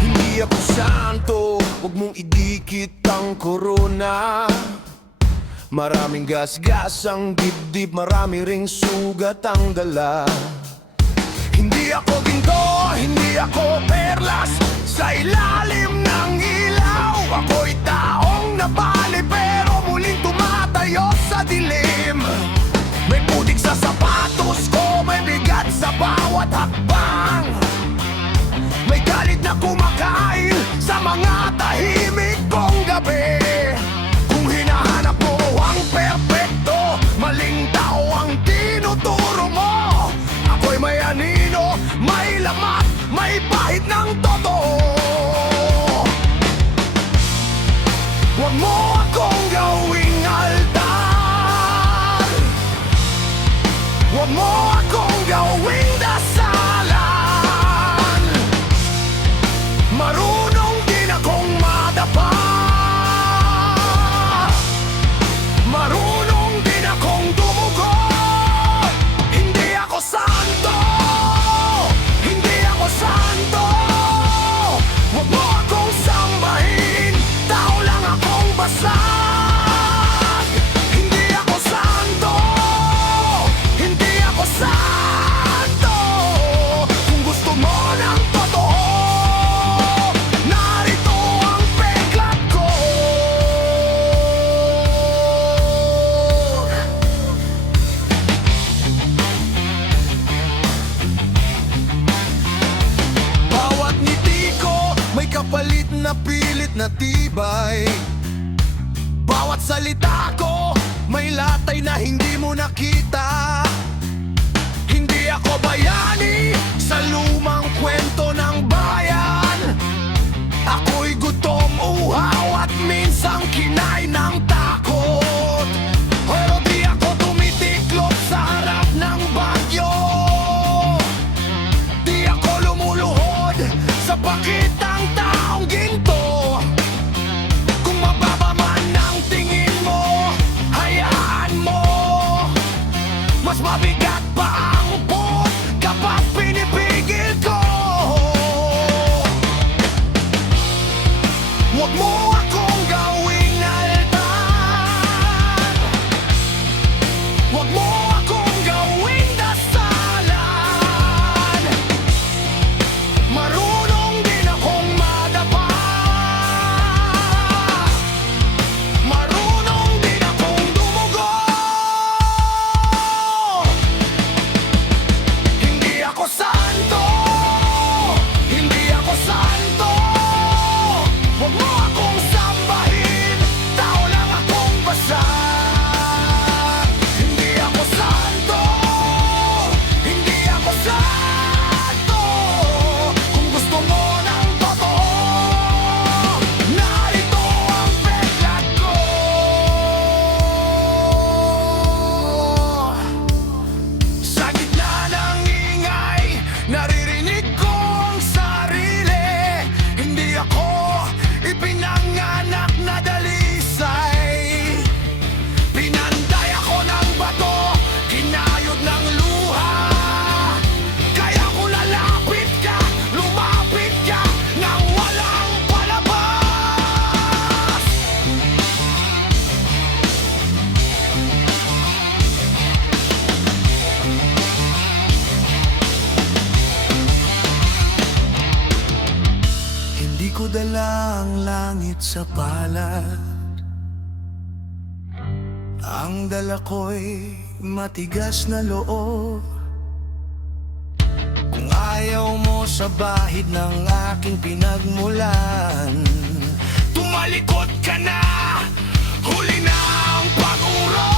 Hindi ako santo, huwag mong idikit ang korona. Maraming gasgas ang dibdib, marami ring sugat ang dala. Hindi ako ginto, hindi ako perlas sa ilalim ng ilaw. Ako'y taong nabali pero muling tumatayo sa dilim. May putik sa sapatos ko, may bigat sa bawat hakbang. May galit na kumakain sa mga tahimik kong gabi. Kung hinahanap mo ang perpekto, maling tao ang tinuturo mo. Ako'y may anino, may lamat, may pahit ng totoo. Huwag mo akong gawing altar. Huwag mo akong gawing dasalan. Marunong din akong madapa. Marunong din akong dumugo. Hindi ako santo. Hindi ako santo. Huwag mo akong sambahin. Tao lang akong basag. Hindi ako santo. Hindi ako santo. Kung gusto mo ng totoo, narito ang peklat ko. Bawat ngiti ko may kapalit na pilit na tibay. Bawat salita ko may latay na hindi mo nakita. Hindi ako bayani sa lumang kwento ng bayan. Ako'y gutom, uhaw at minsang kinay ng takot. Pero di ako tumitiklop sa harap ng bagyo. Di ako lumuluhod sa pakitang taong ginto. Kung mababa man ang tingin mo, hayaan mo. Mas mabigat pa ang upo kapag pinipigil ko. Huwag mo akong gawing altar. Huwag mo akong gawing dasalan. Marunong din akong madapa. Marunong din akong dumugo. Hindi ako santo. Hindi ako santo. Huwag mo akong sambahin. Tao lang akong basag. Hindi ako santo. Hindi ako santo. Kung gusto mo ng totoo, narito ang peklat ko. Sa gitna ng ingay, naririnig ko ang sarili. Hindi ako ipinanganak na dalisay. Pinanday ako ng bato, kinayod ng luha. Kaya kung lalapit ka, lumapit ka nang walang palabas. Hindi ko dala ang langit sa palad. Ang dala ko'y matigas na loob. Kung ayaw mo sa bahid ng aking pinagmulan, tumalikod ka na. Huli na ang pag-uro.